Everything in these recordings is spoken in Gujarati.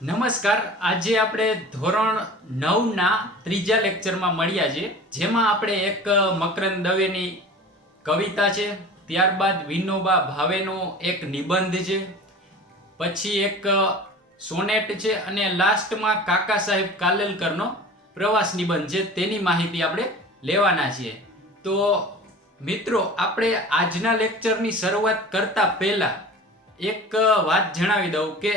નમસ્કાર. આજે આપણે ધોરણ 9 ના ત્રીજા લેક્ચરમાં મળ્યા છે, જેમાં આપણે એક મકરંદ દવેની કવિતા છે, ત્યારબાદ વિનોબા ભાવેનો એક નિબંધ છે, પછી એક સોનેટ છે અને લાસ્ટમાં કાકા સાહેબ કાલેલકરનો પ્રવાસ નિબંધ છે. તેની માહિતી આપણે લેવાના છીએ. તો મિત્રો, આપણે આજના લેક્ચરની શરૂઆત કરતા પહેલા એક વાત જણાવી દઉં કે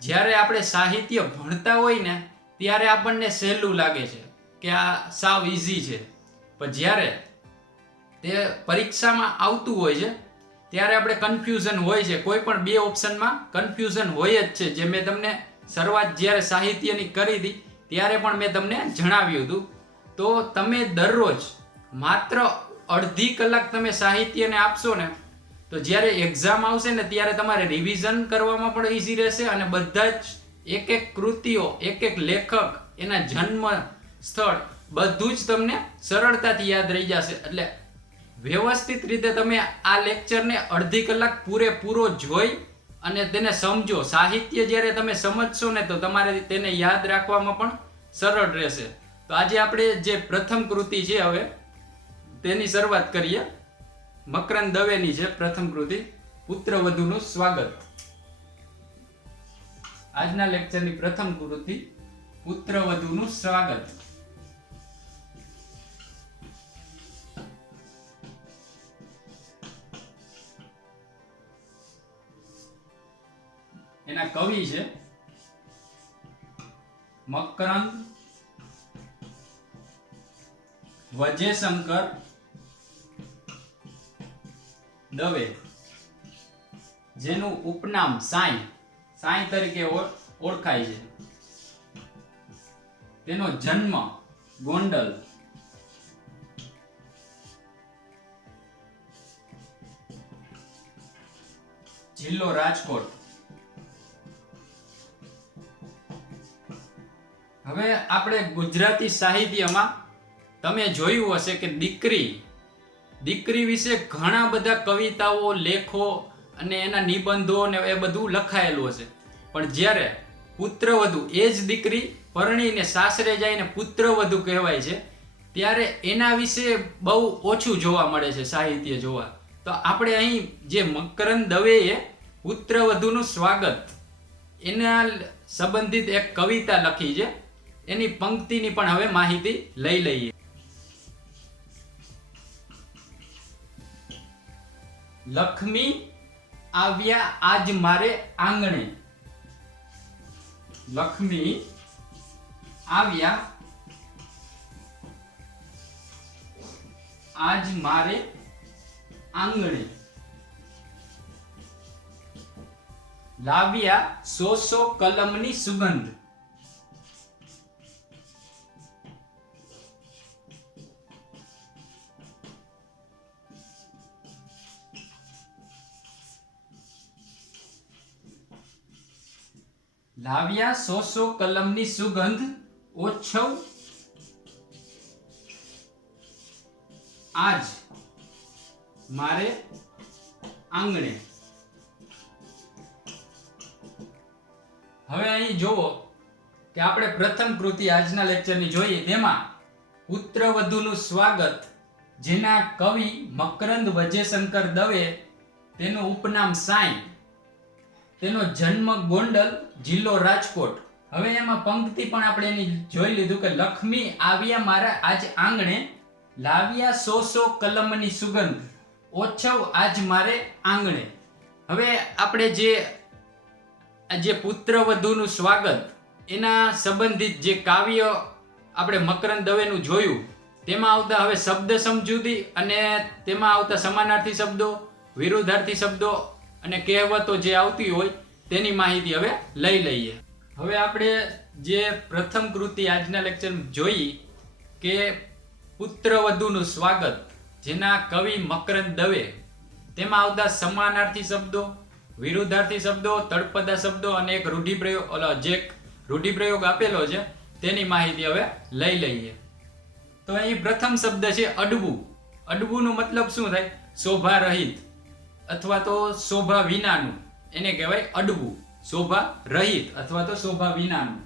જ્યારે આપણે સાહિત્ય ભણતા હોય ને ત્યારે આપણને સહેલું લાગે છે કે આ સાવ ઈઝી છે, પણ જ્યારે તે પરીક્ષામાં આવતું હોય છે ત્યારે આપણે કન્ફ્યુઝન હોય છે. કોઈ પણ બે ઓપ્શનમાં કન્ફ્યુઝન હોય જ છે. જે મેં તમને શરૂઆત જ્યારે સાહિત્યની કરી હતી ત્યારે પણ મેં તમને જણાવ્યું હતું. તો તમે દરરોજ માત્ર અડધી કલાક તમે સાહિત્યને આપશો ને તો જ્યારે એક્ઝામ આવશે ને ત્યારે તમારે રિવિઝન કરવામાં પણ ઈઝી રહેશે અને બધા જ એક એક કૃતિઓ, એક એક લેખક, એના જન્મ સ્થળ બધું જ તમને સરળતાથી યાદ રહી જશે. એટલે વ્યવસ્થિત રીતે તમે આ લેક્ચરને અડધી કલાક પૂરેપૂરો જોઈ અને તેને સમજો. સાહિત્ય જ્યારે તમે સમજશો ને તો તમારે તેને યાદ રાખવામાં પણ સરળ રહેશે. તો આજે આપણે જે પ્રથમ કૃતિ છે હવે તેની શરૂઆત કરીએ. મકરંદ દવેની છે પ્રથમ કૃતિ, પુત્રવધુનું સ્વાગત. આજના લેક્ચરની પ્રથમ કૃતિ પુત્રવધુનું સ્વાગત. એના કવિ છે મકરંદ વજેશંકર દવે, જેનું ઉપનામ સાંઈ તરીકે ઓળખાય છે. તેનો જન્મ ગોંડલ, જિલ્લો રાજકોટ. હવે આપણે ગુજરાતી સાહિત્યમાં તમે જોયું હશે કે દીકરી વિશે ઘણા બધા કવિતાઓ, લેખો અને એના નિબંધો ને એ બધું લખાયેલું હશે. પણ જ્યારે પુત્રવધુ, એ જ દીકરી પરણીને સાસરે જઈને પુત્રવધુ કહેવાય છે, ત્યારે એના વિશે બહુ ઓછું જોવા મળે છે સાહિત્ય જોવા. તો આપણે અહીં જે મકરંદ દવેએ પુત્રવધુનું સ્વાગત એના સંબંધિત એક કવિતા લખી છે, એની પંક્તિની પણ હવે માહિતી લઈ લઈએ. લક્ષ્મી આવ્યા આજ મારે આંગણે, લક્ષ્મી આવ્યા આજ મારે આંગણે, લાવ્યા 100 કલમની સુગંધ. લાવ્યા 100 કલમની સુગંધ, ઓછવ આજ મારે આંગણે. હવે અહીં જુઓ કે આપણે પ્રથમ કૃતિ આજના લેક્ચરની જોઈએ. તેમાં પુત્રવધુનું સ્વાગત, જેના કવિ મકરંદ વજેશંકર દવે, તેનું ઉપનામ સાંઈ, તેનો જન્મ ગોંડલ, જિલ્લો રાજકોટ. હવે એમાં પંક્તિ પણ આપણે એની જોઈ લીધું કે લક્ષ્મી આવ્યા મારા આજ આંગણે, લાવ્યા 100 કલમની સુગંધ, ઓછવ આજ મારે આંગણે. હવે આપણે જે પુત્રવધુનું સ્વાગત એના સંબંધિત જે કાવ્ય આપણે મકરંદ દવેનું જોયું, તેમાં આવતા હવે શબ્દ સમજૂતી અને તેમાં આવતા સમાનાર્થી શબ્દો, વિરુદ્ધાર્થી શબ્દો અને કહેવતો જે આવતી હોય તેની માહિતી હવે લઈ લઈએ. હવે આપણે જે પ્રથમ કૃતિ આજના લેક્ચરમાં જોઈ કે પુત્રવધુનું સ્વાગત, જેના કવિ મકરંદ દવે, તેમાં આવતા સમાનાર્થી શબ્દો, વિરુદ્ધાર્થી શબ્દો, તળપદા શબ્દો અને એક રૂઢિપ્રયોગ આપેલો છે, તેની માહિતી હવે લઈ લઈએ. તો અહીં પ્રથમ શબ્દ છે અડવું. અડવુંનો મતલબ શું થાય? શોભા રહિત અથવા તો શોભા વિનાનું, એને કહેવાય અડવું. શોભા રહિત અથવા તો શોભા વિનાનું.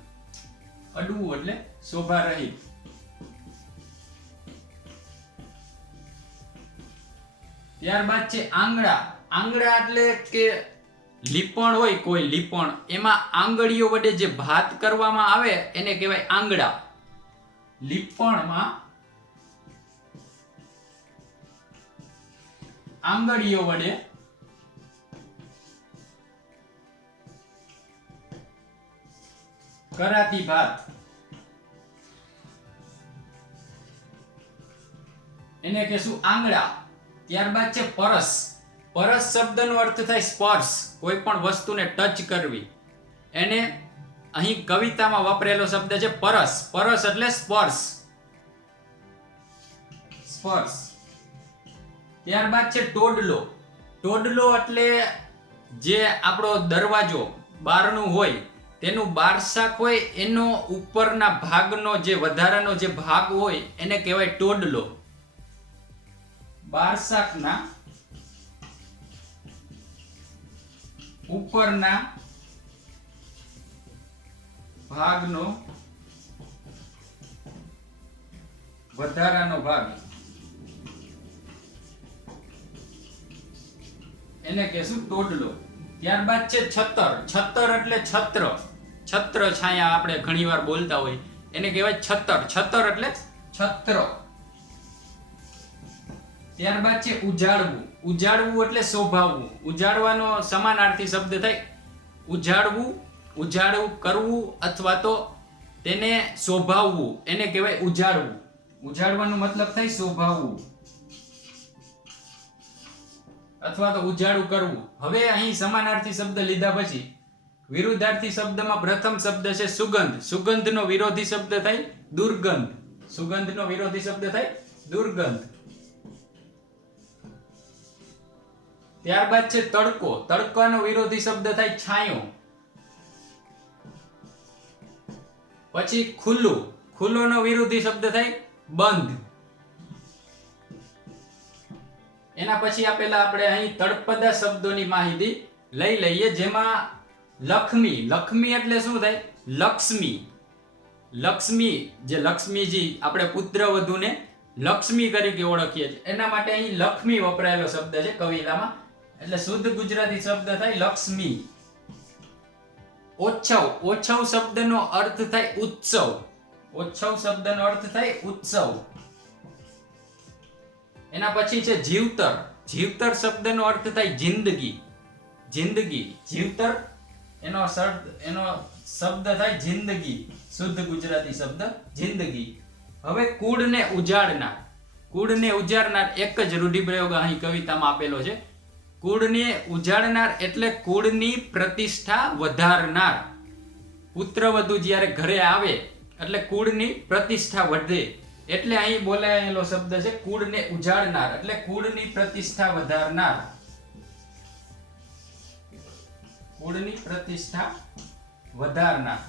અડવું એટલે શોભા રહિત. ત્યારબાદ છે આંગળા. આંગળા એટલે કે લીપણ હોય, કોઈ લીપણ, એમાં આંગળીઓ વડે જે ભાત કરવામાં આવે એને કહેવાય આંગળા. લીપણમાં આંગળીઓ વડે કરાતી ભાત એને કહેશું આંગળા. ત્યારબાદ છે પરસ. પરસ શબ્દનો અર્થ થાય સ્પર્શ, કોઈ પણ વસ્તુને ટચ કરવી. એને અહીં કવિતામાં વપરાયેલો શબ્દ છે પરસ. પરસ એટલે સ્પર્શ. સ્પર્શ. ત્યારબાદ છે ટોડલો. ટોડલો એટલે જે આપણો દરવાજો બારણું હોય તેનું બારશાક હોય એનો ઉપરના ભાગનો જે વધારાનો જે ભાગ હોય એને કહેવાય ટોડલો. બારશાકના ઉપરના ભાગનો વધારાનો ભાગ એને કહેશું ટોડલો. ત્યારબાદ છે છતર. છતર એટલે છત્ર. છત્ર છાયા આપણે ઘણીવાર બોલતા હોય એને કહેવાય છતર. છતર એટલે છત્ર. ત્યારબાદ છે ઉજાડવું. ઉજાડવું એટલે શોભાવવું. ઉજાડવાનો સમાનાર્થી શબ્દ થાય ઉજાડવું. ઉજાડવું કરવું અથવા તો તેને શોભાવવું એને કહેવાય ઉજાડવું. ઉજાડવાનો મતલબ થાય શોભાવવું અથવા તો ઉજાડું કરવું. હવે અહીં સમાનાર્થી શબ્દ લીધા પછી વિરુદ્ધાર્થી શબ્દમાં પ્રથમ શબ્દ છે સુગંધ. સુગંધનો વિરોધી શબ્દ થાય દુર્ગંધ. સુગંધનો વિરોધી શબ્દ થાય દુર્ગંધ. ત્યારબાદ છે તડકો. તડકાનો વિરોધી શબ્દ થાય છાંયો. પછી ખુલ્લું. ખુલ્લોનો વિરોધી શબ્દ થાય બંધ. એના પછી આપેલા આપણે અહીં તળપદા શબ્દોની માહિતી લઈ લઈએ, જેમાં લક્ષ્મી. લક્ષ્મી એટલે શું થાય? લક્ષ્મી. લક્ષ્મી જે લક્ષ્મીજી આપણે પુત્રવધૂને લક્ષ્મી તરીકે ઓળખીએ છીએ એના માટે અહીં લક્ષ્મી વપરાયેલો શબ્દ છે કવિતામાં. એટલે શુદ્ધ ગુજરાતી શબ્દ થાય લક્ષ્મી. ઓછવ. ઓછવ શબ્દનો અર્થ થાય ઉત્સવ. ઓછવ શબ્દનો અર્થ થાય ઉત્સવ. એના પછી છે જીવતર. જીવતર શબ્દનો અર્થ થાય જિંદગી. જિંદગી. જીવતર એનો શબ્દ થાય જિંદગી. શુદ્ધ ગુજરાતી શબ્દ જિંદગી. હવે કુળને ઉજાડનાર. કુળને ઉજાડનાર એક જ રૂઢિપ્રયોગ અહીં કવિતામાં આપેલો છે. કુળને ઉજાડનાર એટલે કુળની પ્રતિષ્ઠા વધારનાર. પુત્રવધુ જ્યારે ઘરે આવે એટલે કુળની પ્રતિષ્ઠા વધે એટલે અહીં બોલાયેલો શબ્દ છે કુળને ઉજાડનાર એટલે કુળની પ્રતિષ્ઠા વધારનાર. કુળની પ્રતિષ્ઠા વધારનાર.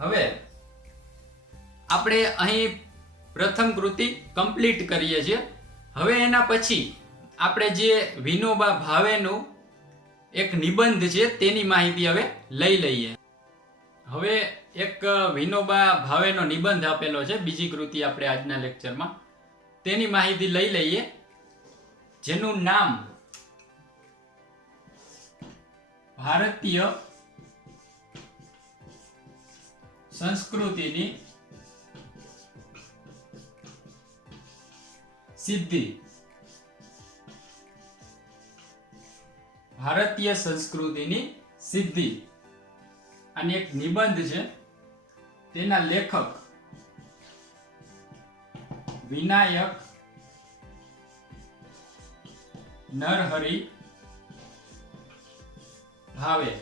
હવે આપણે અહીં પ્રથમ કૃતિ કમ્પ્લીટ કરીએ છીએ. હવે એના પછી આપણે જે વિનોબા ભાવેનું એક નિબંધ છે તેની માહિતી હવે લઈ લઈએ. હવે એક વિનોબા ભાવેનો નિબંધ આપેલો છે, બીજી કૃતિ આપણે આજના લેક્ચરમાં તેની માહિતી લઈ લઈએ, જેનું નામ ભારતીય સંસ્કૃતિની સિદ્ધિ. ભારતીય સંસ્કૃતિની સિદ્ધિ અને એક નિબંધ છે. તેના લેખક વિનાયક નરહરી ભાવે,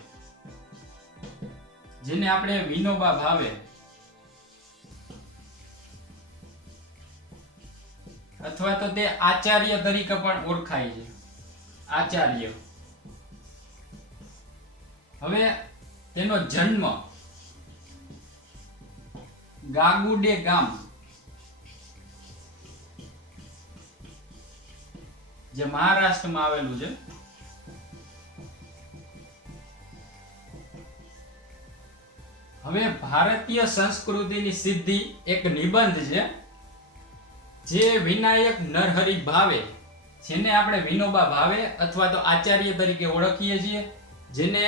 જેને આપણે વિનોબા ભાવે અથવા તો તે આચાર્ય તરીકે પણ ઓળખાય છે. આચાર્ય. હવે તેનો જન્મ ગાગુડે ગામ, જે મહારાષ્ટ્રમાં આવેલું છે, હવે ભારતીય સંસ્કૃતિની સિદ્ધિ એક નિબંધ છે જે વિનાયક નરહરી ભાવે, જેને આપણે વિનોબા ભાવે અથવા તો આચાર્ય તરીકે ઓળખીએ છીએ, જેને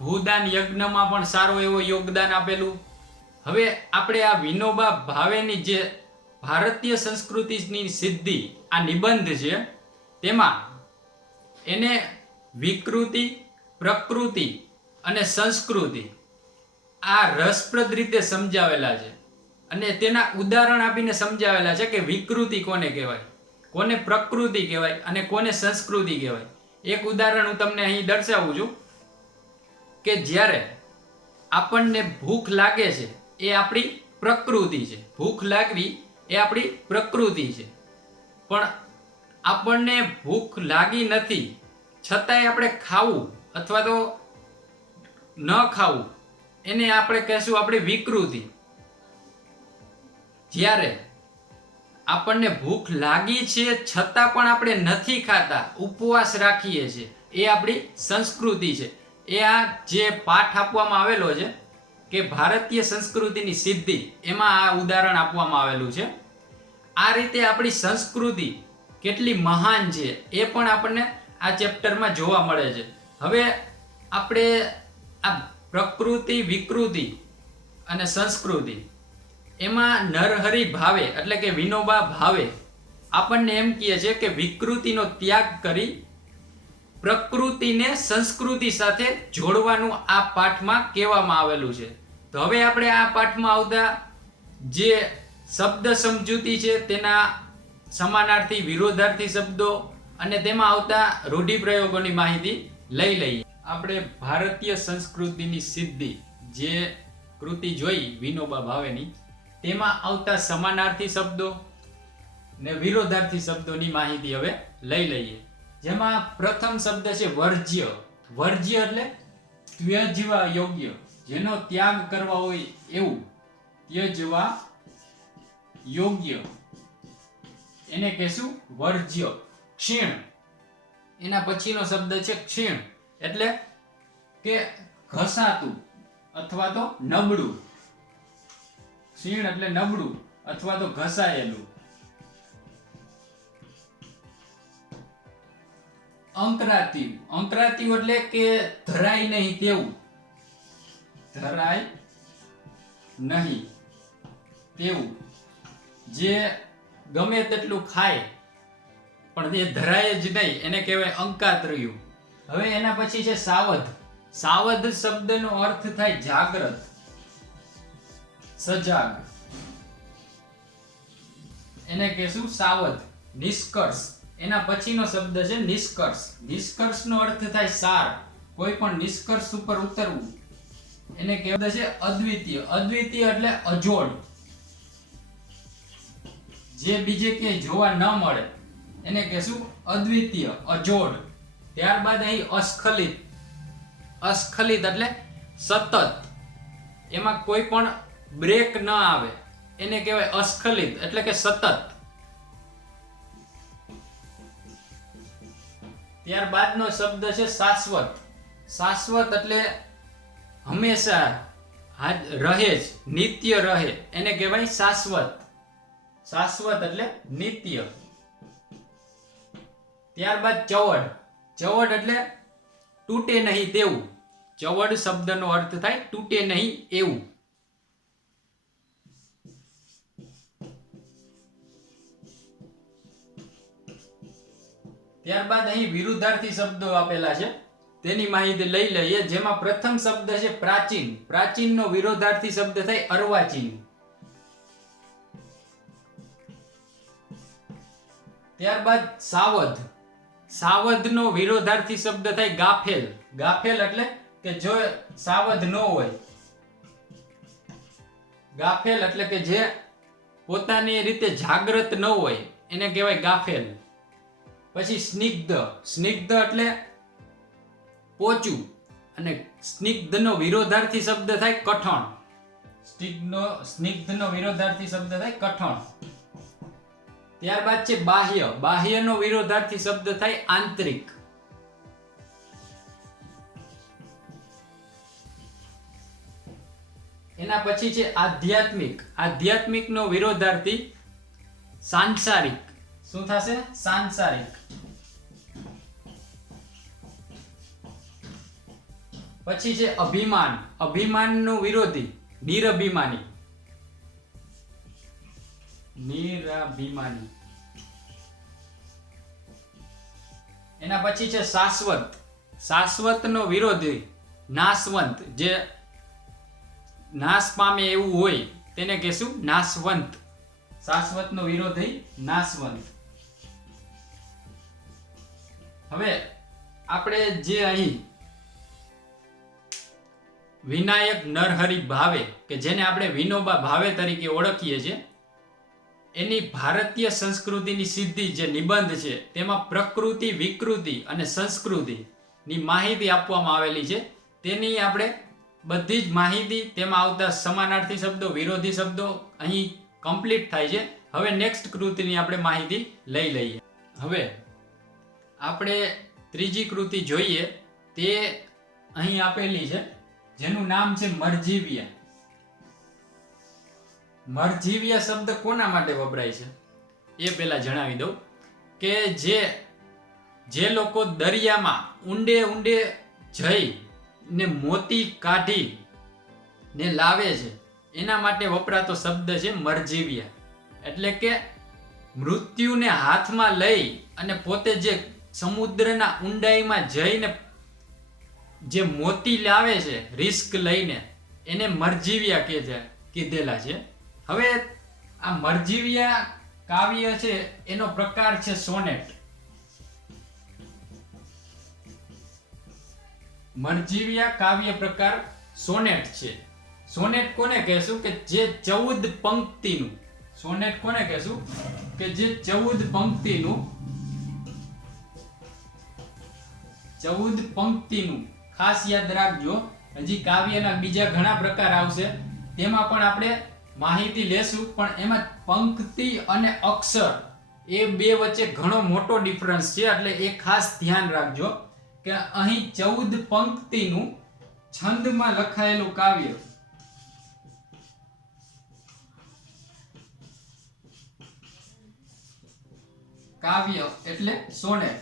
ભૂદાન યજ્ઞમાં પણ સારું એવું યોગદાન આપેલું. હવે આપણે આ વિનોબા ભાવેની જે ભારતીય સંસ્કૃતિની સિદ્ધિ આ નિબંધ છે, તેમાં એને વિકૃતિ, પ્રકૃતિ અને સંસ્કૃતિ આ રસપ્રદ રીતે સમજાવેલા છે અને તેના ઉદાહરણ આપીને સમજાવેલા છે કે વિકૃતિ કોને કહેવાય, કોને પ્રકૃતિ કહેવાય અને કોને સંસ્કૃતિ કહેવાય. એક ઉદાહરણ હું તમને અહીં દર્શાવું છું કે જ્યારે આપણને ભૂખ લાગે છે એ આપણી પ્રકૃતિ છે, ભૂખ લાગવી એ આપણી પ્રકૃતિ છે, પણ આપણને ભૂખ લાગી નથી છતાંય આપણે ખાવું અથવા તો ન ખાવું એને આપણે કહેશું આપણી વિકૃતિ. જ્યારે આપણને ભૂખ લાગી છે છતાં પણ આપણે નથી ખાતા, ઉપવાસ રાખીએ છીએ, એ આપણી સંસ્કૃતિ છે. એ આ જે પાઠ આપવામાં આવેલો છે કે ભારતીય સંસ્કૃતિની સિદ્ધિ, એમાં આ ઉદાહરણ આપવામાં આવેલું છે. આ રીતે આપણી સંસ્કૃતિ કેટલી મહાન છે એ પણ આપણને આ ચેપ્ટરમાં જોવા મળે છે. હવે આપણે આ પ્રકૃતિ, વિકૃતિ અને સંસ્કૃતિ એમાં નરહરી ભાવે એટલે કે વિનોબા ભાવે આપણને એમ કહે છે કે વિકૃતિનો ત્યાગ કરી પ્રકૃતિને સંસ્કૃતિ સાથે જોડવાનું આ પાઠમાં કહેવામાં આવેલું છે. તો હવે આપણે આ પાઠમાં આવતા જે શબ્દ સમજૂતી છે તેના સમાનાર્થી, વિરોધાર્થી શબ્દો અને તેમાં આવતા રૂઢિપ્રયોગોની માહિતી લઈ લઈએ. આપણે ભારતીય સંસ્કૃતિની સિદ્ધિ જે કૃતિ જોઈ વિનોબા ભાવેની, તેમાં આવતા સમાનાર્થી શબ્દો ને વિરોધાર્થી શબ્દોની માહિતી હવે લઈ લઈએ. જેમાં પ્રથમ શબ્દ છે વર્જ્ય. વર્જ્ય એટલે ત્યજવા યોગ્ય, જેનો ત્યાગ કરવા હોય એવું, ત્યજવા યોગ્ય એને કહેશું વર્જ્ય. ક્ષીણ, એના પછીનો શબ્દ છે ક્ષીણ એટલે કે ઘસાતું અથવા તો નબળું. ક્ષીણ એટલે નબળું અથવા તો ઘસાયેલું. અંકરાત્યુ, અંકરાત્યુ એટલે કે ધરાય નહીં તેવું, ધરાય નહીં તેવું, જે ગમે તેટલું ખાય પણ એ ધરાય જ નહીં એને કહેવાય અંકાત્રયુ. હવે એના પછી છે સાવધ. સાવધ શબ્દનો અર્થ થાય જાગ્રત, સજાગ, એને કહેશું સાવધ. નિષ્કર્ષ, એના પછીનો શબ્દ છે નિષ્કર્ષ. નિષ્કર્ષનો અર્થ થાય સાર, કોઈ પણ નિષ્કર્ષ ઉપર ઉતરવું, એને કહેવાય છે અદ્વિતીય. અદ્વિતીય એટલે અજોડ, જે બીજે ક્યાંય જોવા ન મળે એને કહેશું અદ્વિતીય, અજોડ. ત્યારબાદ અહીં અસ્ખલિત. અસ્ખલિત એટલે સતત, એમાં કોઈ પણ બ્રેક ન આવે એને કહેવાય અસ્ખલિત એટલે કે સતત. ત્યારબાદનો શબ્દ છે શાશ્વત. શાશ્વત એટલે હંમેશા રહે જ, નિત્ય રહે, એને કહેવાય શાશ્વત. શાશ્વત એટલે નિત્ય. ત્યારબાદ ચવડ. ચવડ એટલે તૂટે નહીં તેવું. ચવડ શબ્દનો અર્થ થાય તૂટે નહીં એવું. ત્યારબાદ અહીં વિરુદ્ધાર્થી શબ્દો આપેલા છે, તેની માહિતી લઈ લઈએ. જેમાં પ્રથમ શબ્દ છે પ્રાચીન. પ્રાચીનનો વિરોધાર્થી શબ્દ થાય અર્વાચીન. ત્યારબાદ સાવધ. સાવધનો વિરોધાર્થી શબ્દ થાય ગાફેલ. ગાફેલ એટલે કે જો સાવધ ન હોય. ગાફેલ એટલે કે જે પોતાની રીતે જાગૃત ન હોય એને કહેવાય ગાફેલ. પછી સ્નિગ્ધ. સ્નિગ્ધ એટલે પોચું અને સ્નિગ્ધનો વિરોધાર્થી શબ્દ થાય કઠણ. સ્નિગ્ધનો વિરોધાર્થી શબ્દ થાય કઠણ. ત્યારબાદ છે બાહ્ય. બાહ્યનો વિરોધાર્થી શબ્દ થાય આંતરિક. એના પછી છે આધ્યાત્મિક. આધ્યાત્મિકનો વિરોધાર્થી સાંસારિક. શું થશે? સાંસારિક. પછી છે અભિમાન. અભિમાનનો વિરોધી નિરભિમાની. નિરાભિમાની. એના પછી છે શાશ્વત. શાશ્વતનો વિરોધી નાશવંત. જે નાશ પામે એવું હોય તેને કહેશું નાશવંત. શાશ્વતનો વિરોધી નાશવંત. હવે આપણે જે અહીં વિનાયક નરહરિ ભાવે કે જેને આપણે વિનોબા ભાવે તરીકે ઓળખીએ છીએ, એની ભારતીય સંસ્કૃતિની સિદ્ધિ જે નિબંધ છે તેમાં પ્રકૃતિ, વિકૃતિ અને સંસ્કૃતિની માહિતી આપવામાં આવેલી છે. તેની આપણે બધી જ માહિતી, તેમાં આવતા સમાનાર્થી શબ્દો, વિરોધી શબ્દો અહીં કમ્પ્લીટ થાય છે. હવે નેક્સ્ટ કૃતિની આપણે માહિતી લઈ લઈએ. હવે આપણે ત્રીજી કૃતિ જોઈએ, તે અહીં આપેલી છે, જેનું નામ છે મરજીવિયા. મરજીવિયા શબ્દ કોના માટે વપરાય છે એ પહેલા જણાવી દઉં કે જે લોકો દરિયામાં ઊંડે ઊંડે જઈ ને મોતી કાઢી ને લાવે છે એના માટે વપરાતો શબ્દ છે મરજીવિયા. એટલે કે મૃત્યુને હાથમાં લઈ અને પોતે જે સમુદ્રના ઊંડાઈમાં જઈને જે મોતી લાવે છે રિસ્ક લઈને, એને મરજીવિયા કીધેલા છે. હવે આ મરજીવિયા કાવ્ય છે એનો પ્રકાર છે સોનેટ. મરજીવિયા કાવ્ય પ્રકાર સોનેટ છે. સોનેટ કોને કહેશું? કે જે 14 પંક્તિનું. સોનેટ કોને કહેશું? કે જે 14 પંક્તિનું. ખાસ યાદ રાખજો, હજી કાવ્યના બીજા ઘણા પ્રકાર આવશે, તેમાં પણ આપણે માહિતી લેશું, પણ એમાં પંક્તિ અને અક્ષર એ બે વચ્ચે ઘણો મોટો ડિફરન્સ છે. એટલે એ ખાસ ધ્યાન રાખજો કે અહીં 14 પંક્તિનું છંદમાં લખાયેલું કાવ્ય. કાવ્ય એટલે સોનેટ.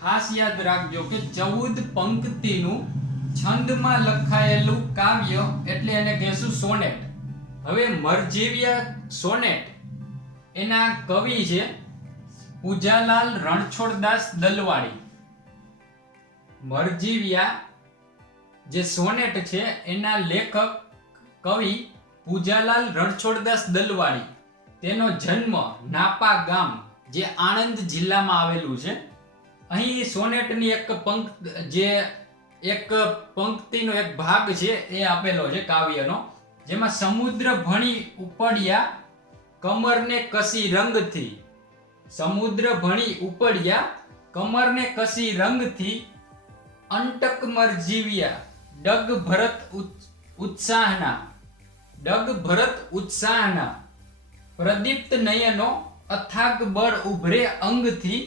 ખાસ યાદ રાખજો કે 14 પંક્તિનું છંદમાં લખાયેલું કાવ્ય એટલે એને કહેશું સોનેટ. હવે મરજીવિયા સોનેટ એના કવિ છે પૂજાલાલ રણછોડદાસ દલવાડી. મરજીવિયા જે સોનેટ છે એના લેખક કવિ પૂજાલાલ રણછોડદાસ દલવાડી. તેનો જન્મ નાપા ગામ જે આણંદ જિલ્લામાં આવેલું છે. અહીં સોનેટની એક પંક્તિનો એક ભાગ છે એ આપેલો છે કાવ્યનો, જેમાં સમુદ્ર ભણી ઉપડ્યા કમરને કસી રંગથી. સમુદ્ર ભણી ઉપડ્યા કમરને કસી રંગથી, અંટક મરજીવિયા ડગ ભરત ઉત્સાહના, પ્રદીપ્ત નયનો અથાગ બળ ઉભરે અંગથી,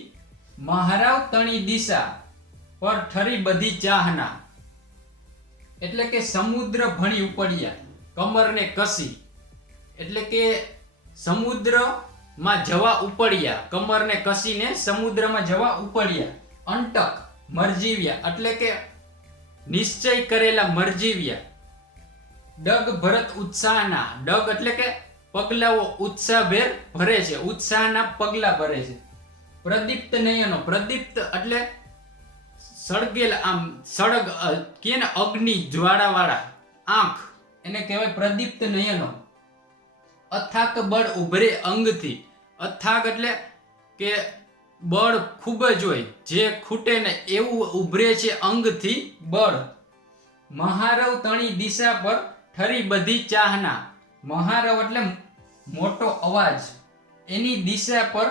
મહારાવ તણી દિશા પર ઠરી બધી ચાહના. એટલે કે સમુદ્ર ભણી ઉપડ્યા કમરને કસી, એટલે કે સમુદ્રમાં જવા ઉપડ્યા, કમરને કસીને સમુદ્રમાં જવા ઉપડ્યા. અંટક મરજીવિયા એટલે કે નિશ્ચય કરેલા મરજીવિયા. ડગ ભરત ઉત્સાહના, ડગ એટલે કે પગલાઓ ઉત્સાહભેર ભરે છે, ઉત્સાહના પગલા ભરે છે. પ્રદીપ્ત નયનો, પ્રદીપ્ત એટલે સળગેલ, આમ સળગ કે ને અગ્નિ જ્વાળાવાળા આંખ, એને કહેવાય પ્રદીપ્ત નયનો. અથાક બળ ઉભરે અંગથી, અથાક એટલે કે બળ ખૂબ જ હોય, જે ખૂટે ને એવું ઉભરે છે અંગથી બળ. મહારવ તણી દિશા પર ઠરી બધી ચાહના, મહારવ એટલે મોટો અવાજ, એની દિશા પર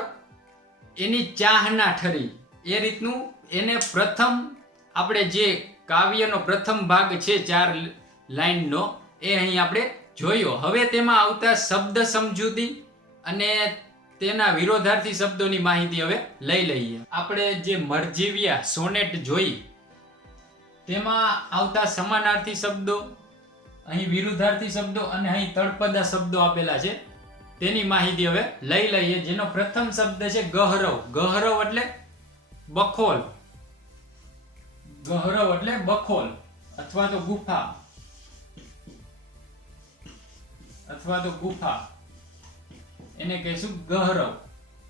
એની ચાહના ઠરી. એ રીતનું એને પ્રથમ આપણે જે કાવ્યનો પ્રથમ ભાગ છે 4 લાઈનનો એ અહીં આપણે જોયો. હવે તેમાં આવતા શબ્દ સમજૂતી અને તેના વિરોધાર્થી શબ્દોની માહિતી હવે લઈ લઈએ. આપણે જે મરજીવિયા સોનેટ જોઈ તેમાં આવતા સમાનાર્થી શબ્દો, અહીં વિરુદ્ધાર્થી શબ્દો અને અહીં તળપદા શબ્દો આપેલા છે તેની માહિતી હવે લઈ લઈએ. જેનો પ્રથમ શબ્દ છે ગહરવ. ગહરવ એટલે બખોલ. ગહરવ એટલે બખોલ અથવા તો ગુફા, અથવા તો ગુફા, એને કહીશું ગહરવ.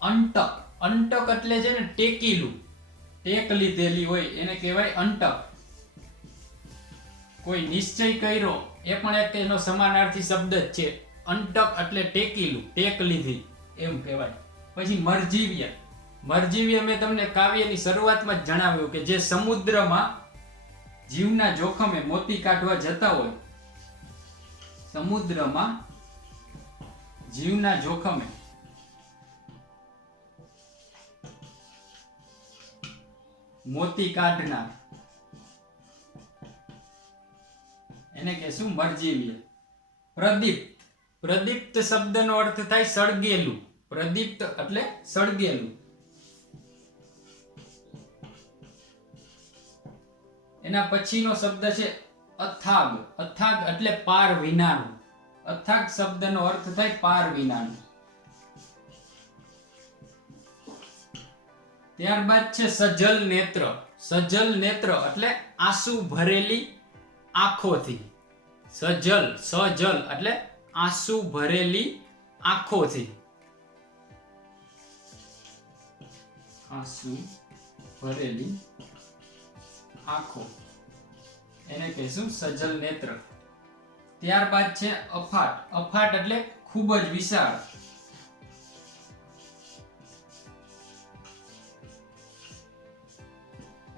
અંટક. અંટક એટલે છે ને ટેકીલું, ટેક લીધેલી હોય એને કહેવાય અંટક. કોઈ નિશ્ચય કર્યો એ પણ એક એનો સમાનાર્થી શબ્દ જ છે. અંટક એટલે ટેકીલું, ટેક લીધી એમ કહેવાય. પછી મરજીવ્ય. મરજીવ્ય મેં તમને કાવ્યની શરૂઆતમાં જ જણાવ્યું કે જે સમુદ્રમાં જીવના જોખમે મોતી કાઢવા જતા હોય, સમુદ્રમાં જીવના જોખમે મોતી કાઢનાર એને કહેશું મરજીવ્ય. પ્રદીપ્ત. પ્રદીપ્ત શબ્દનો અર્થ થાય સળગેલું. પ્રદીપ્ત એટલે સળગેલું. એના પછીનો શબ્દ છે અથાગ. અથાગ એટલે પાર વિનાનું. અથાગ શબ્દનો અર્થ થાય પાર વિનાનું. ત્યારબાદ છે સજલ નેત્ર. સજલ નેત્ર એટલે આંસુ ભરેલી આંખોથી. સજલ, સજલ એટલે આંસુ ભરેલી આંખોથી. આંસુ ભરેલી આંખો એને કહીશું સજલ નેત્ર. ત્યારબાદ છે અફાટ. અફાટ એટલે ખૂબ જ વિશાળ.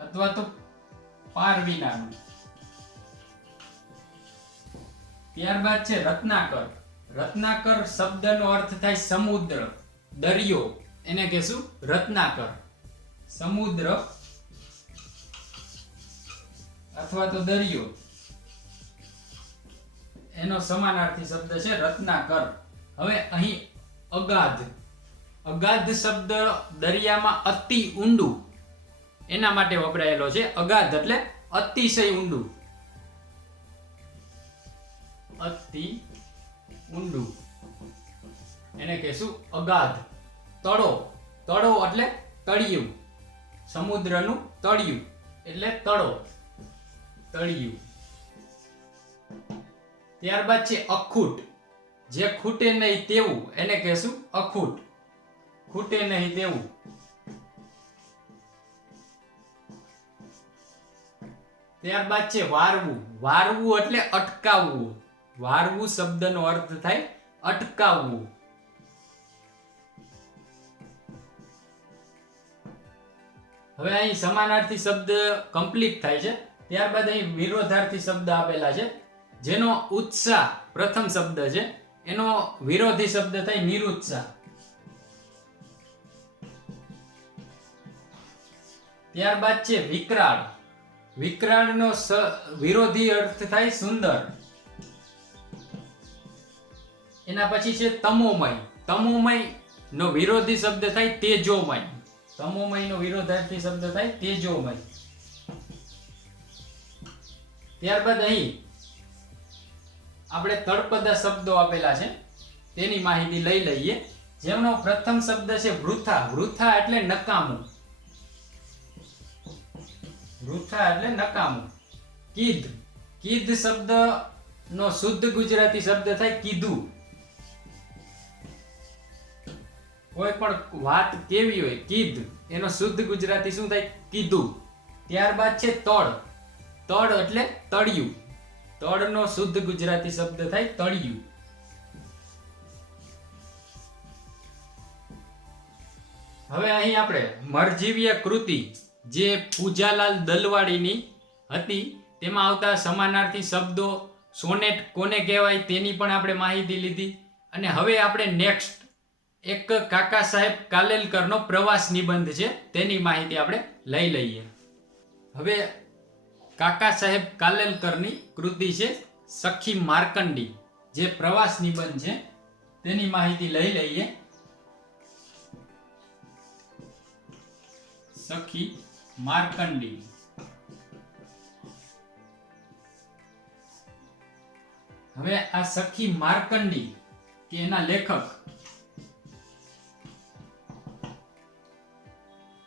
અથવા તો પાર વિનાનું. ત્યારબાદ છે રત્નાકર. રત્નાકર શબ્દનો અર્થ થાય સમુદ્ર, દરિયો, એને કહેશું રત્નાકર. સમુદ્ર અથવા તો દરિયો એનો સમાનાર્થી શબ્દ છે રત્નાકર. હવે અહીં અગાધ. અગાધ શબ્દ દરિયામાં અતિ ઊંડું એના માટે વપરાયેલો છે. અગાધ એટલે અતિશય ઊંડું. અતિ ઊંડું એને કહેશું અગાધ. તળો. તળો એટલે તળિયું. સમુદ્રનું તળિયું એટલે તળો, તળિયું. ત્યારબાદ છે અખૂટ. જે ખૂટે નહીં તેવું એને કહેશું અખૂટ. ખૂટે નહીં તેવું. ત્યારબાદ છે વારવું. વારવું એટલે અટકાવવું. વારવું શબ્દનો અર્થ થાય અટકાવવું. હવે અહીં સમાનાર્થી શબ્દ કમ્પ્લીટ થાય છે. ત્યારબાદ અહીં વિરોધાર્થી શબ્દ આપેલા છે. જેનો ઉત્સાહ પ્રથમ શબ્દ છે, એનો વિરોધી શબ્દ થાય નિરુત્સાહ. ત્યારબાદ છે વિકરાળ. વિકરાળનો વિરોધી અર્થ થાય સુંદર. એના પછી છે તમોમય. તમોમય નો વિરોધી શબ્દ થાય તેજોમય. તમોમય નો વિરોધાર્થી શબ્દ થાય તેજોમય. ત્યારબાદ અહીં આપણે તળપદા શબ્દો આપેલા છે તેની માહિતી લઈ લઈએ. જેમનો પ્રથમ શબ્દ છે વૃથા. વૃથા એટલે નકામું. વૃથા એટલે નકામું. કીધ. કીધ શબ્દ નો શુદ્ધ ગુજરાતી શબ્દ થાય કીધું. કોઈ પણ વાત કેવી હોય કીધ, એનો શુદ્ધ ગુજરાતી શું થાય કીધું. ત્યારબાદ છે તળ. તળ એટલે તળિયું. તળનો શુદ્ધ ગુજરાતી શબ્દ થાય તળિયું. હવે અહીં આપણે મરજીવ્ય કૃતિ જે પૂજાલાલ દલવાડીની હતી તેમાં આવતા સમાનાર્થી શબ્દો સોનેટ કોને કહેવાય તેની પણ આપણે માહિતી લીધી. અને હવે આપણે નેક્સ્ટ એક કાકા સાહેબ કાલેલકરનો પ્રવાસ નિબંધ છે તેની માહિતી આપણે લઈ લઈએ. હવે કાકા સાહેબ કાલેલકરની કૃતિ છે સખી માર્કંડી, જે પ્રવાસ નિબંધ છે તેની માહિતી લઈ લઈએ. સખી માર્કંડી. હવે આ સખી માર્કંડી કે એના લેખક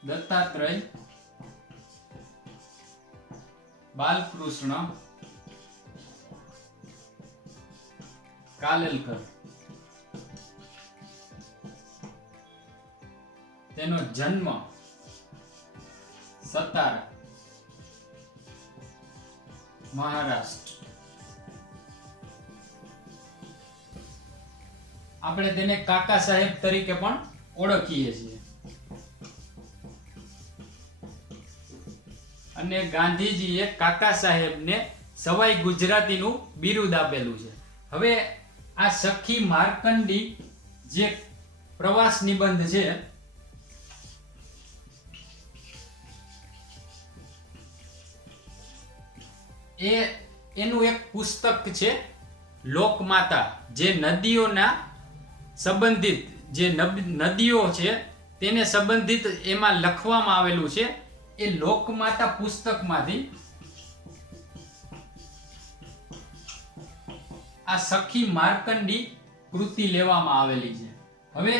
દત્તાત્રેય બાલકૃષ્ણ કાલેલકર, તેનો જન્મ સતારા, મહારાષ્ટ્ર. આપણે તેને કાકા સાહેબ તરીકે પણ ઓળખીએ છીએ. અને ગાંધીજીએ કાકા સાહેબને સવાઈ ગુજરાતીનું બિરુદ આપેલું છે. હવે આ સખી માર્કંડી જે પ્રવાસ નિબંધ છે એનું એક પુસ્તક છે લોકમાતા, જે નદીઓના સંબંધિત જે નદીઓ છે તેને સંબંધિત એમાં લખવામાં આવેલું છે. એ લોકમાતા પુસ્તકમાંથી આ સખી માર્કંડી કૃતિ લેવામાં આવેલી છે. હવે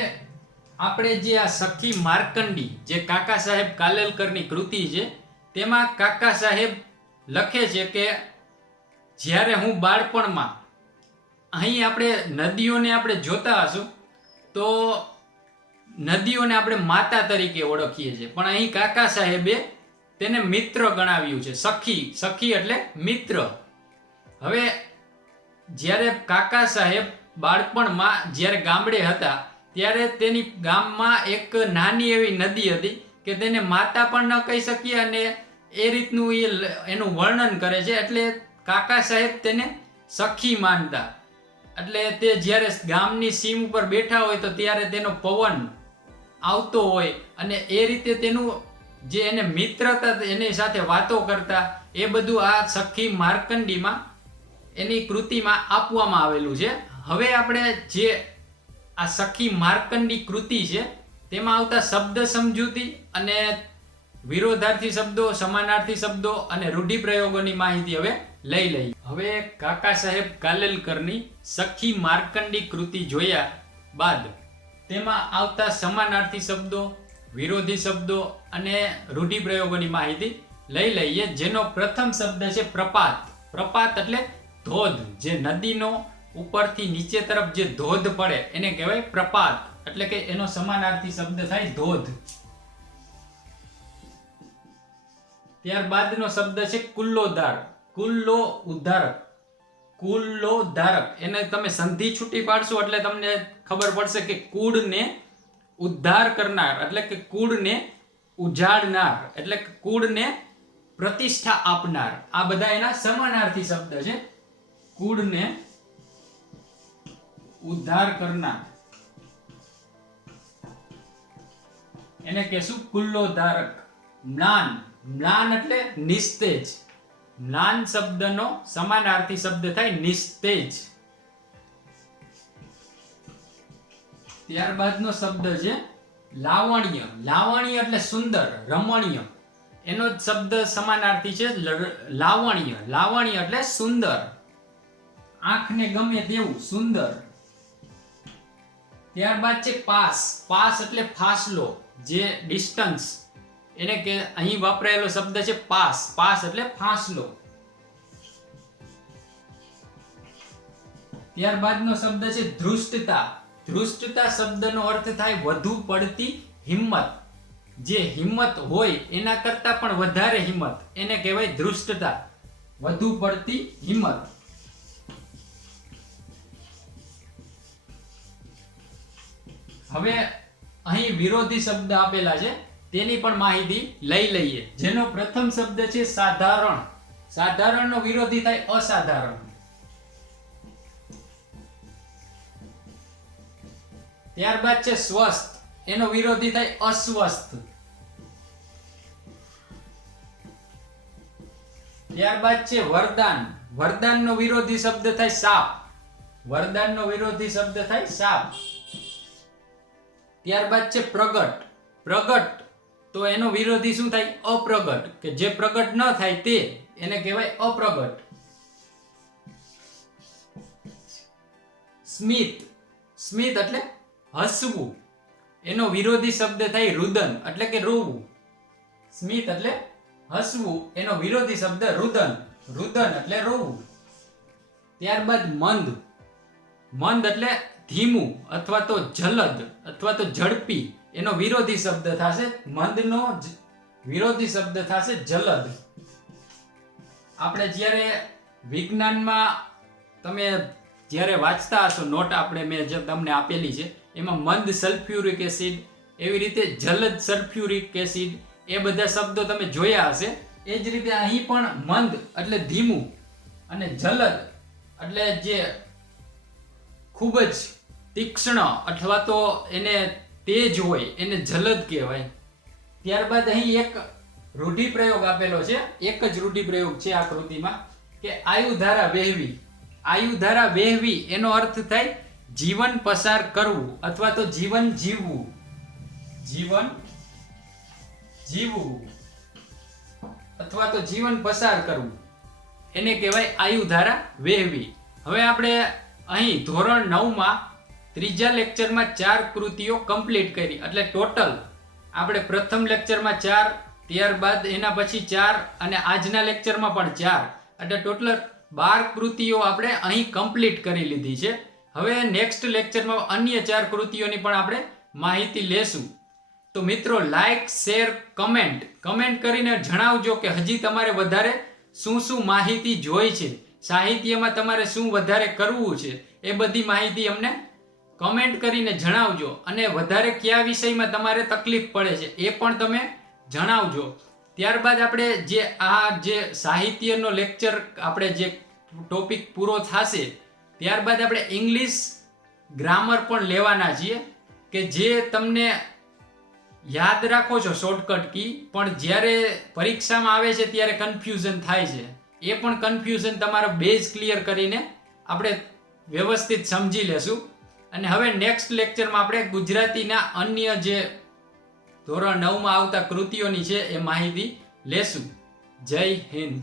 આપણે જે આ સખી માર્કંડી જે કાકા સાહેબ કાલેલકરની કૃતિ છે તેમાં કાકા સાહેબ લખે છે કે જ્યારે હું બાળપણમાં, અહીં આપણે નદીઓને આપણે જોતા હશું તો નદીઓને આપણે માતા તરીકે ઓળખીએ છીએ, પણ અહીં કાકા સાહેબે તેને મિત્ર ગણાવ્યું છે. સખી એટલે મિત્ર. હવે જ્યારે કાકા સાહેબ બાળપણમાં જ્યારે ગામડે હતા ત્યારે તેની ગામમાં એક નાની એવી નદી હતી કે તેને માતા પણ ન કહી શકીએ, અને એ રીતનું એનું વર્ણન કરે છે. એટલે કાકા સાહેબ તેને સખી માનતા. એટલે તે જ્યારે ગામની સીમ ઉપર બેઠા હોય તો ત્યારે તેનો પવન આવતો હોય અને એ રીતે તેનું જે એને મિત્રતા એની સાથે વાતો કરતા, એ બધું આ સખી માર્કંડીમાં એની કૃતિમાં આપવામાં આવેલું છે. હવે આપણે જે આ સખી માર્કંડી કૃતિ છે તેમાં આવતા શબ્દ સમજૂતી અને વિરોધાર્થી શબ્દો, સમાનાર્થી શબ્દો અને રૂઢિપ્રયોગોની માહિતી હવે લઈ લઈએ. હવે કાકા સાહેબ કાલેલકરની સખી માર્કંડી કૃતિ જોયા બાદ તેમાં આવતા સમાનાર્થી શબ્દો, વિરોધી શબ્દો અને રૂઢિપ્રયોગોની માહિતી લઈ લઈએ. જેનો પ્રથમ શબ્દ છે પ્રપાત. પ્રપાત એટલે ધોધ. જે નદીનો ઉપરથી નીચે તરફ જે ધોધ પડે એને કહેવાય પ્રપાત. એટલે કે એનો સમાનાર્થી શબ્દ થાય ધોધ. ત્યારબાદનો શબ્દ છે કુલ્લોધાર. કુલ્લો ઉદ્ધારક. કુલ્લોધારક એને તમે સંધિ છૂટી પાડશો એટલે તમને ખબર પડશે કે કુળને ઉદ્ધાર કરનાર, એટલે કે કુળને ઉજાડનાર, એટલે કે કુળને પ્રતિષ્ઠા આપનાર. આ બધા એના સમાનાર્થી શબ્દ છે. કુળને ઉદ્ધાર કરનાર એને કહેશું કુલ્લોધારક. મ્લાન. મ્લાન એટલે નિસ્તેજ. મ્લાન શબ્દનો સમાનાર્થી શબ્દ થાય નિસ્તેજ. ત્યારબાદનો શબ્દ છે લાવણ્ય. લાવણ્ય એટલે સુંદર, રમણીય. એનો જ શબ્દ સમાનાર્થી છે લાવણ્ય. લાવણ્ય એટલે સુંદર, આંખને ગમે તેવું સુંદર. ત્યારબાદ છે પાસ. પાસ એટલે ફાસલો, જે ડિસ્ટન્સ, એને કે અહીં વપરાયેલો શબ્દ છે પાસ. પાસ એટલે ફાસલો. ત્યારબાદનો શબ્દ છે ધૃષ્ટતા. ધૃષ્ટતા શબ્દનો અર્થ થાય વધુ પડતી હિંમત. જે હિંમત હોય એના કરતા પણ વધારે હિંમત, એને કહેવાય ધૃષ્ટતા. વધુ પડતી હિંમત. હવે અહીં વિરોધી શબ્દ આપેલા છે તેની પણ માહિતી લઈ લઈએ. જેનો પ્રથમ શબ્દ છે સાધારણ. સાધારણનો વિરોધી થાય અસાધારણ. ત્યારબાદ છે સ્વસ્થ. એનો વિરોધી થાય અસ્વસ્થ. ત્યારબાદ છે વરદાન. વરદાનનો વિરોધી શબ્દ થાય શાપ. વરદાનનો વિરોધી શબ્દ થાય શાપ. ત્યારબાદ છે પ્રગટ. પ્રગટ તો એનો વિરોધી શું થાય? અપ્રગટ. કે જે પ્રગટ ન થાય તે એને કહેવાય અપ્રગટ. સ્મિત. સ્મિત એટલે હસવું. એનો વિરોધી શબ્દ થાય રુદન એટલે કે રોવું. સ્મિત એટલે હસવું, એનો વિરોધી શબ્દ રુદન. રુદન એટલે રોવું. ત્યારબાદ મંદ. મંદ એટલે ધીમું અથવા તો જલદ અથવા તો ઝડપી. એનો વિરોધી શબ્દ થશે મંદનો વિરોધી શબ્દ થશે જલદ. આપણે જ્યારે વિજ્ઞાનમાં તમે જ્યારે વાંચતા હશો નોટ આપણે મેં જે તમને આપેલી છે એમાં મંદ સલ્ફ્યુરિક એસિડ, એવી રીતે જલદ સલ્ફ્યુરિક એસિડ, એ બધા શબ્દો તમે જોયા હશે. એ જ રીતે અહીં પણ મંદ એટલે ધીમું અને જલદ એટલે જે ખૂબ જ તીક્ષ્ણ અથવા તો એને તેજ હોય એને જલદ કહેવાય. ત્યારબાદ અહીં એક રૂઢિપ્રયોગ આપેલો છે, એક જ રૂઢિપ્રયોગ છે આકૃતિમાં કે આયુધારા વહેવી. આયુધારા વહેવી એનો અર્થ થાય જીવન પસાર કરવું અથવા તો જીવન જીવવું. જીવન જીવવું અથવા તો જીવન પસાર કરવું એને કહેવાય આયુધારા વહેવી. હવે આપણે અહીં ધોરણ 9માં ત્રીજા લેક્ચરમાં 4 કૃતિઓ કમ્પ્લીટ કરી. એટલે ટોટલ આપણે પ્રથમ લેક્ચરમાં 4, ત્યારબાદ એના પછી 4 અને આજના લેક્ચરમાં પણ 4, એટલે ટોટલ 12 કૃતિઓ આપણે અહીં કમ્પ્લીટ કરી લીધી છે. હવે નેક્સ્ટ લેક્ચરમાં અન્ય 4 કૃતિઓની પણ આપણે માહિતી લેશું. તો મિત્રો લાઈક, શેર, કમેન્ટ કરીને જણાવજો કે હજી તમારે વધારે શું શું માહિતી જોઈ છે, સાહિત્યમાં તમારે શું વધારે કરવું છે, એ બધી માહિતી અમને કમેન્ટ કરીને જણાવજો. અને વધારે કયા વિષયમાં તમારે તકલીફ પડે છે એ પણ તમે જણાવજો. ત્યારબાદ આપણે જે સાહિત્યનો લેક્ચર આપણે જે ટોપિક પૂરો થશે ત્યારબાદ આપણે ઇંગ્લિશ ગ્રામર પણ લેવાના છીએ કે જે તમને યાદ રાખો છો શોર્ટકટ કી, પણ જ્યારે પરીક્ષામાં આવે છે ત્યારે કન્ફ્યુઝન થાય છે. એ પણ કન્ફ્યુઝન તમારો બેઝ ક્લિયર કરીને આપણે વ્યવસ્થિત સમજી લેશું. અને હવે નેક્સ્ટ લેક્ચરમાં આપણે ગુજરાતીના અન્ય જે ધોરણ 9માં આવતા કૃતિઓની છે એ માહિતી લેશું. જય હિન્દ.